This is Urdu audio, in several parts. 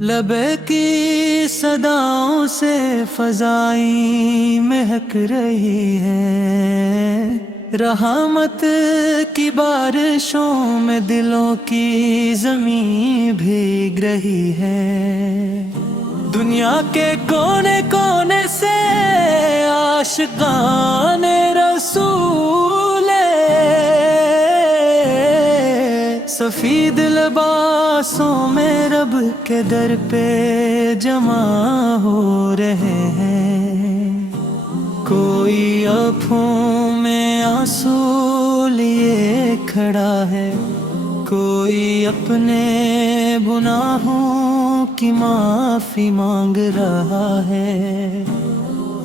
لبے کی صداؤں سے فضائیں مہک رہی ہے، رحمت کی بارشوں میں دلوں کی زمین بھیگ رہی ہے۔ دنیا کے کونے کونے سے عاشقان رسول سفید لباسوں میں رب کے در پہ جمع ہو رہے ہیں۔ کوئی آنکھوں میں آنسو لیے کھڑا ہے، کوئی اپنے گناہوں کی معافی مانگ رہا ہے،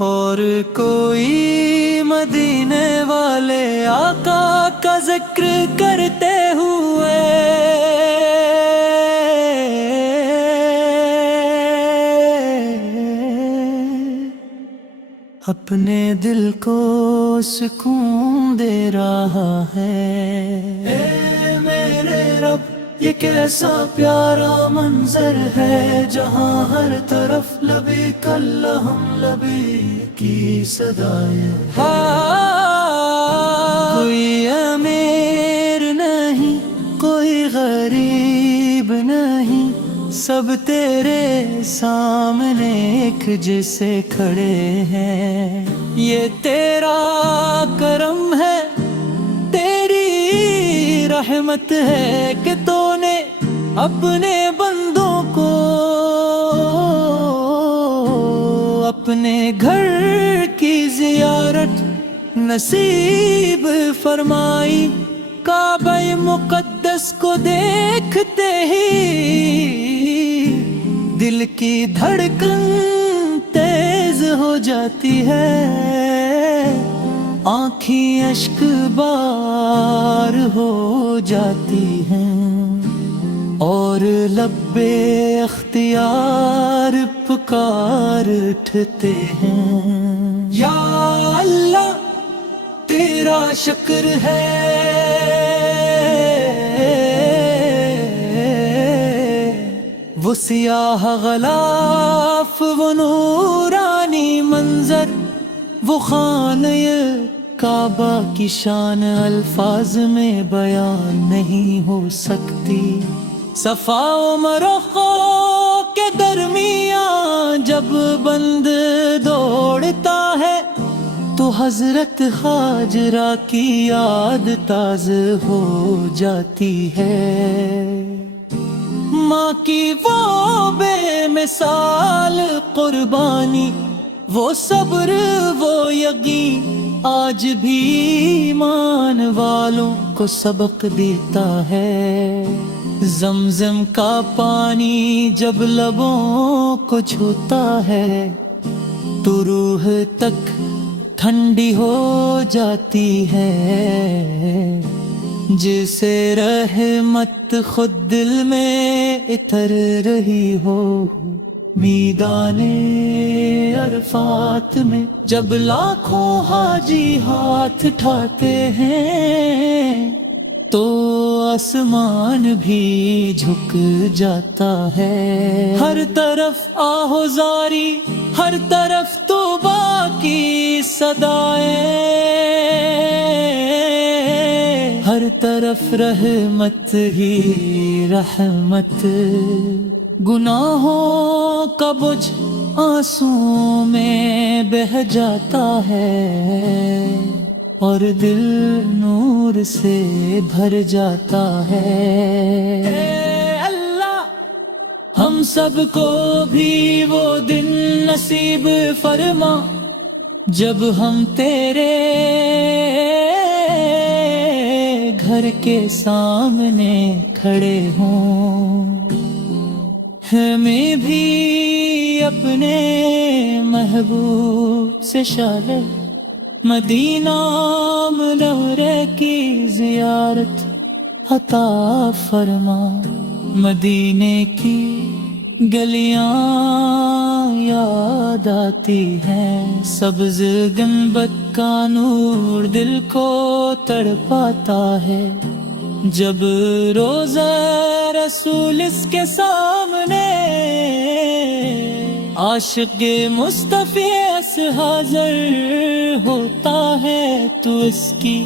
اور کوئی مدینے والے آقا کا ذکر کرتے ہوئے اپنے دل کو سکون دے رہا ہے۔ اے میرے رب، یہ کیسا پیارا منظر ہے، جہاں ہر طرف لبیک اللہم لبیک کی صدائیں۔ کوئی امیر نہیں، کوئی غریب نہیں، سب تیرے سامنے ایک جیسے کھڑے ہیں۔ یہ تیرا کرم ہے، تیری رحمت ہے کہ تو نے اپنے بندوں کو اپنے گھر کی زیارت نصیب فرمائی۔ کعبہ مقدس کو دیکھتے ہی دل کی دھڑکن تیز ہو جاتی ہے، آنکھیں اشک بار ہو جاتی ہیں، اور لب اختیار پکار اٹھتے ہیں۔ یا اللہ تیرا شکر ہے، وہ سیاہ غلاف، وہ نورانی منظر، وہ خانہ کعبہ کی شان الفاظ میں بیان نہیں ہو سکتی۔ صفا و مروہ کے درمیان جب بند دوڑتا ہے تو حضرت ہاجرہ کی یاد تازہ ہو جاتی ہے۔ ماں کی وہ بے مثال قربانی، وہ صبر، وہ یقین، آج بھی ایمان والوں کو سبق دیتا ہے۔ زمزم کا پانی جب لبوں کو چھوتا ہے تو روح تک ٹھنڈی ہو جاتی ہے، جسے رحمت خود دل میں اتر رہی ہو۔ میدان عرفات میں جب لاکھوں حاجی ہاتھ اٹھاتے ہیں تو آسمان بھی جھک جاتا ہے۔ ہر طرف آہوزاری، ہر طرف توبہ کی صدائیں، ہر طرف رحمت ہی رحمت۔ گناہوں کا بوجھ آنسوں میں بہہ جاتا ہے، اور دل نور سے بھر جاتا ہے۔ اے اللہ ہم سب کو بھی وہ دن نصیب فرما جب ہم تیرے گھر کے سامنے کھڑے ہوں، ہمیں بھی اپنے محبوب سے شالے مدینہ منورہ کی زیارت عطا فرما۔ مدینے کی گلیاں یاد آتی ہیں، سبز گنبد کا نور دل کو تڑپاتا ہے، جب روزہ رسول اس کے سامنے، عاشق مصطفی اس حاضر ہوتا ہے تو اس کی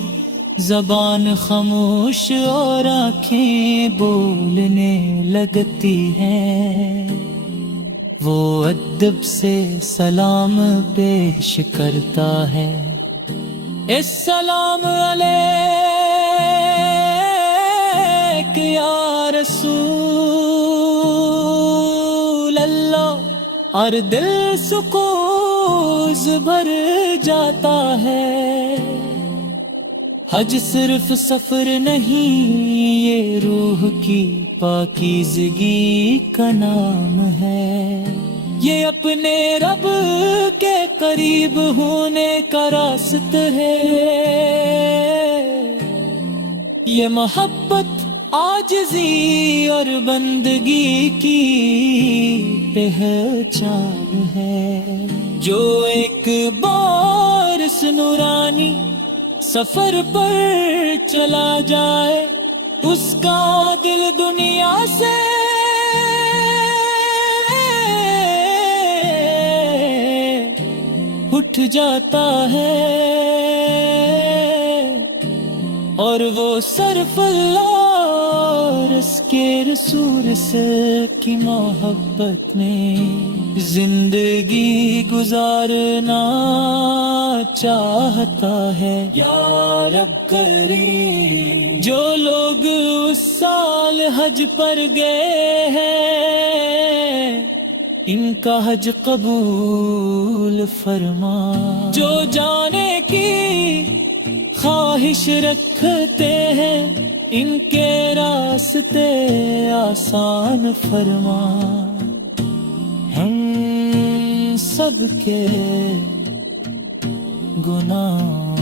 زبان خاموش اور آنکھیں بولنے لگتی ہیں۔ وہ ادب سے سلام پیش کرتا ہے، السلام علیک یا رسول اللہ، اور دل سکون بھر جاتا ہے۔ حج صرف سفر نہیں، یہ روح کی پاکیزگی کا نام ہے، یہ اپنے رب کے قریب ہونے کا راستہ ہے، یہ محبت عاجزی اور بندگی کی پہچان ہے۔ جو ایک بار اس نورانی سفر پر چلا جائے، اس کا دل دنیا سے اٹھ جاتا ہے، اور وہ صرف اللہ اور اس کے رسول سے کی محبت میں زندگی گزارنا چاہتا ہے۔ یا رب کریم، جو لوگ اس سال حج پر گئے ہیں ان کا حج قبول فرما، جو جانے کی خواہش رکھتے ہیں ان کے راستے آسان فرما، ہم سب کے گناہ